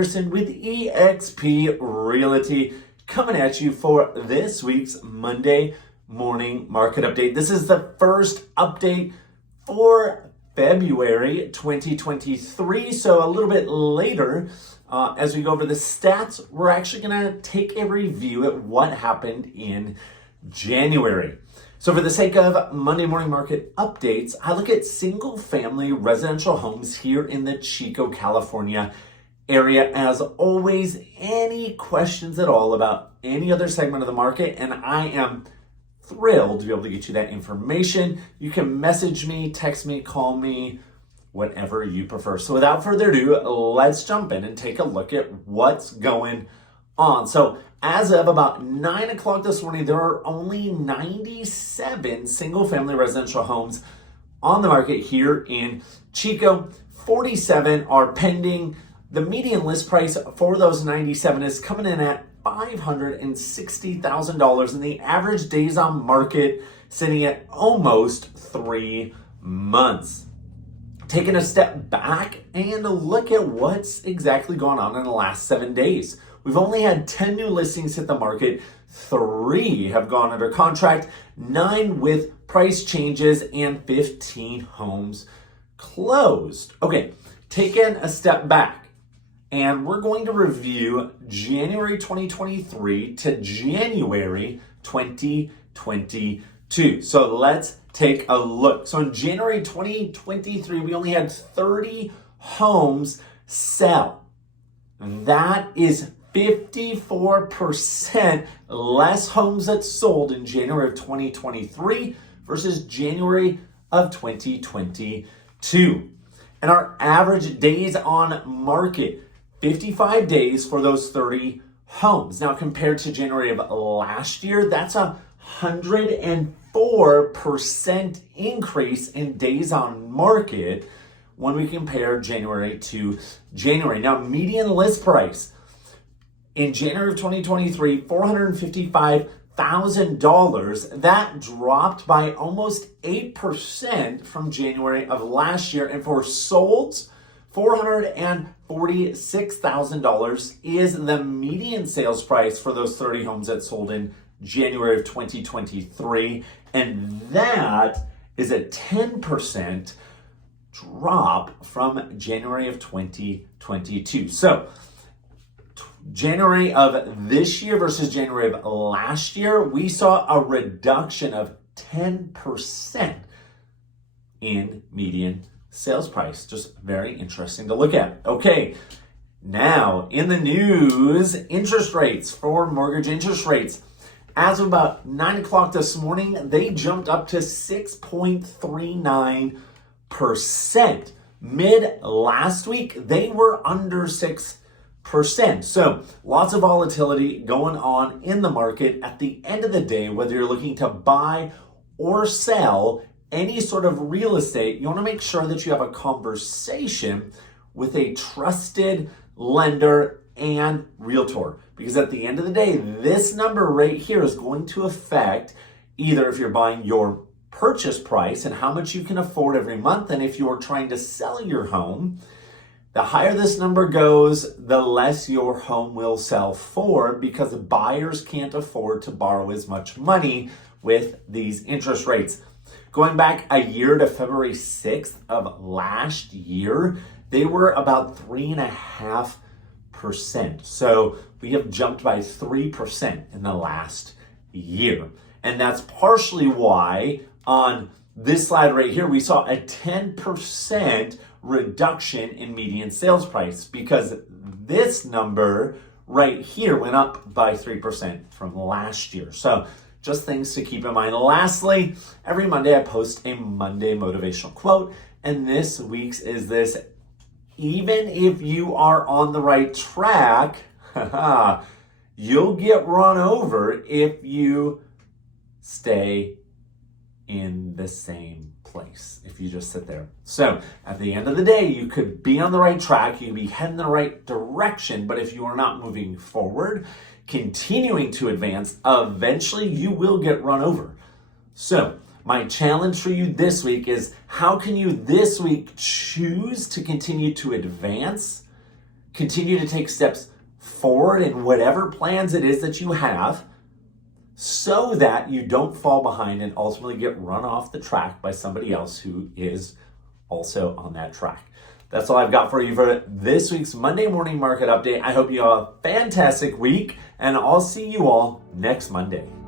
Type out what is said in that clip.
Anderson with eXp Realty coming at you for this week's Monday morning market update. This is the first update for February 2023, so a little bit later as we go over the stats, we're actually going to take a review at what happened in January. So for the sake of Monday morning market updates, I look at single family residential homes here in the Chico, California area. As always, any questions at all about any other segment of the market, and I am thrilled to be able to get you that information. You can message me, text me, call me, whatever you prefer. So without further ado, let's jump in and take a look at what's going on. So as of about 9 o'clock this morning, there are only 97 single-family residential homes on the market here in Chico. 47 are pending. The median list price for those 97 is coming in at $560,000, and the average days on market sitting at almost 3 months. Taking a step back and look at what's exactly gone on in the last 7 days. We've only had 10 new listings hit the market. 3 have gone under contract, 9 with price changes, and 15 homes closed. Okay, taking a step back, and we're going to review January 2023 to January 2022. So let's take a look. So in January 2023, we only had 30 homes sell. That is 54% less homes that sold in January of 2023 versus January of 2022. And our average days on market, 55 days for those 30 homes. Now compared to January of last year, that's 104% increase in days on market when we compare January to January. Now median list price in January of 2023, $455,000. That dropped by almost 8% from January of last year. And for solds, $446,000 is the median sales price for those 30 homes that sold in January of 2023. And that is a 10% drop from January of 2022. So January of this year versus January of last year, we saw a reduction of 10% in median sales price. Just very interesting to look at. Okay, now in the news, interest rates for mortgage interest rates. As of about 9 o'clock this morning, they jumped up to 6.39%. Mid last week, they were under 6%. So lots of volatility going on in the market. At the end of the day, whether you're looking to buy or sell any sort of real estate, you want to make sure that you have a conversation with a trusted lender and realtor. Because at the end of the day, this number right here is going to affect either if you're buying your purchase price and how much you can afford every month, and if you're trying to sell your home. The higher this number goes, the less your home will sell for, because buyers can't afford to borrow as much money with these interest rates. Going back a year to February 6th of last year, they were about 3.5%. So we have jumped by 3% in the last year. And that's partially why on this slide right here, we saw a 10% reduction in median sales price, because this number right here went up by 3% from last year. So just things to keep in mind. Lastly, every Monday I post a Monday motivational quote, and this week's is this: even if you are on the right track, you'll get run over if you stay in the same place, if you just sit there. So at the end of the day, you could be on the right track, you could be heading the right direction, but if you are not moving forward, continuing to advance, eventually you will get run over. So my challenge for you this week is, how can you this week choose to continue to advance continue to take steps forward in whatever plans it is that you have so that you don't fall behind and ultimately get run off the track by somebody else who is also on that track. That's all I've got for you for this week's Monday morning market update. I hope you have a fantastic week, and I'll see you all next Monday.